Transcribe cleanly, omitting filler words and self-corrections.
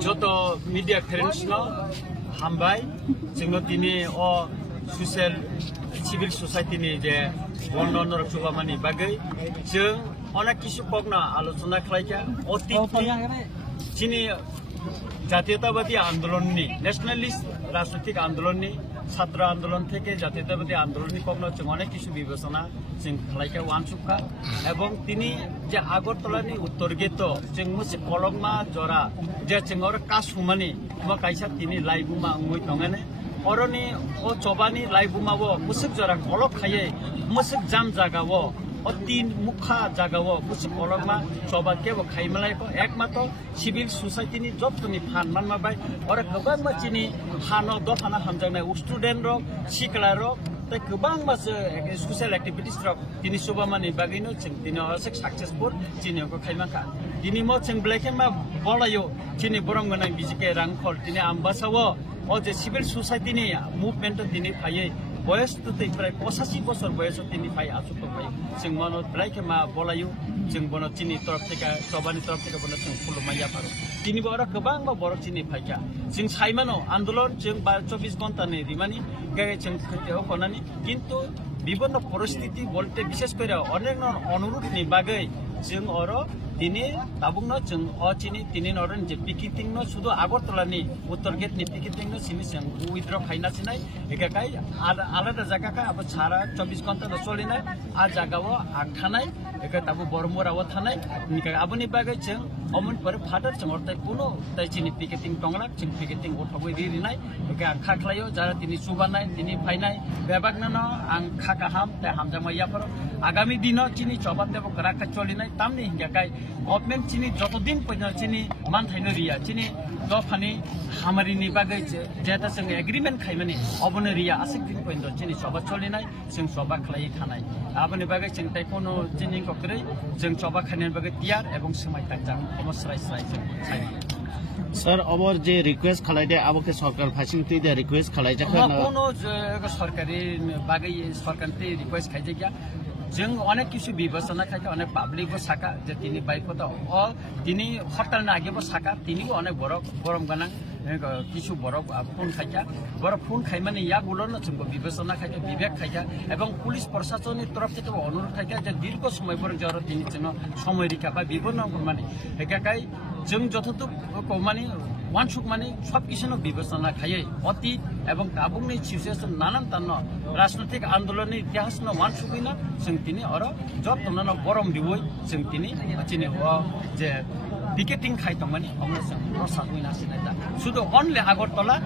저도 미디어 페렌스너 한바이 지금 디니 수셀 시빌 소사이티니 이제 원론으로 주가만이 바게 정 어느 기수 꼭나 알로스나 클라이야 어디 지니 জাতীয়তাবাদী আন্দোলননি ন্যাশনালিস্ট রাজনৈতিক আন্দোলননি ছাত্র আন্দোলন থেকে জাতীয়তাবাদী আন্দোলননি কখনো অনেক কিছু বিবেচনা जों खालायखा वानसुखा एवं तिनी जे आगरतलानि उत्तर गेट जों मोसे कलंमा जरा जे जों और कासुमानि मा कायसा तिनी लाइबुमा अंगुइ दंगाने अरनि ओ चबानि लाइबुमावो मुसुक जरा कलक खाये मुसुक जाम जागावो और तीन मुखा जागावो मुसुक कलंमा चबा केबो खाइमलायको एकमात्र सिभिल सोसाइटिनि जबनि फान मानमाबाय और गोबां मानसिनि हानो दफाना हामजानाय स्टुडेन्ट रक सिकला रक गोबां मासे ससियेल एक्टिभिटिस रक दिनै सुबामानि बागैनो जों दिनै असेक सक्सेसफुल दिनैखौ खाइमाखा दिनै म जों ब्लेकेमा बलायो दिनै बरंगना बिजिके रांखल दिनै आम्बासावो अ जे सिभिल सोसाइटिनि मुभमेन्ट दिनै फायै बयस तुतै प्राय 85 बोसोर बयस दिनै फाय आसुक फाय जों मन ब्लेकेमा बलायो जों बन दिनै तरफ থেকে सबानि तरफ থেকে बन जों खुलुमाया पारो दिनै बरा गोबां बर दिनै फायका जों साइमानो आन्दोलन जों 24 घन्टानि रिमानि गाय जों खोथायाव खनानि किन्तु विभिन्न परिस्थिति बोलते विशेष करे अनेक अनुरूपनि बागै जों अर दिनै दाबुंनो जों अचिनि दिनै नरन जे पिकेटिं न सुदु आगरतलानि उत्तर गेटनि पिकेटिं न सिनि जों उइथड्र खाइनासिनाय एकाकाय आलादा जायगाका अब सारा 24 घन्टा न चलिनाय आ जागाव आगथानाय एका दाबु बरमराव थानाय निका आबनि बागै जों अमन पर फादर जों अरताय कुनो ताइचिनि पिकेटिं टंगना जों पिकेटिं गथबो रिरिनाय एका खाख्लायो जारा दिनै सुबानाय दिनै फाइनाय बेबागन आं खाकाहाम ता हामजामायाफोर आगामी दिन चिनि चबादेव कराका चलिनाय तामनि हिंगाकाय गभर्नमेन्ट चिनि जतदिन पैना चिनि मानथायनो रिया चिनि दफानि हामारिनि बागै जेता जों एग्रीमेन्ट खाइमानि अबनो रिया आसिक दिन पैना चिनि सबा चलिनाय जों सबा खलाय थानाय आबनि बागै जों ताइकोनो चिनि कक्रै जों सबा खाइनाय बागै तियार एवं समाय तांजा अमस्राय स्राय जों खाइ सर अब जे रिक्वेस्ट खालायदे आबके सरकार फासिंति दे रिक्वेस्ट खालायजाखा कोनो सरकारि बागै सरकारते रिक्वेस्ट खाइजाया जों अनेक किसु विवेचना खायका अनेक पाब्लिकबो साका जे तिनी बाइकको त तिनी हटाल नागेबो साका तिनीबो अनेक गरम गनां किसु बरफ फोन खायका बरफ फोन खाइमाने या गुलन जोंबो विवेचना खायका विवेक खायका एवं पुलिस प्रशासननि तरफ থেকে अनुरोध खायका जे दीर्घ समय पर जर तिनी जों समय रिखा बा विभिन्न माने हेकाकाय जों जथतुक माने वानसुक माने सब किसिनो विवेचना खायै अति एवं दाबुंनि सिचुएसन नानान तान राजनैतिक आन्दोलननि इतिहास न वानसुकैना जों तिनी अर जब तमना गरम दिवै जों तिनी चिने जे पिकेटिं खाइतमानि अमन जों प्रसाद होइना सिनायता सुदु अनलि आगरतला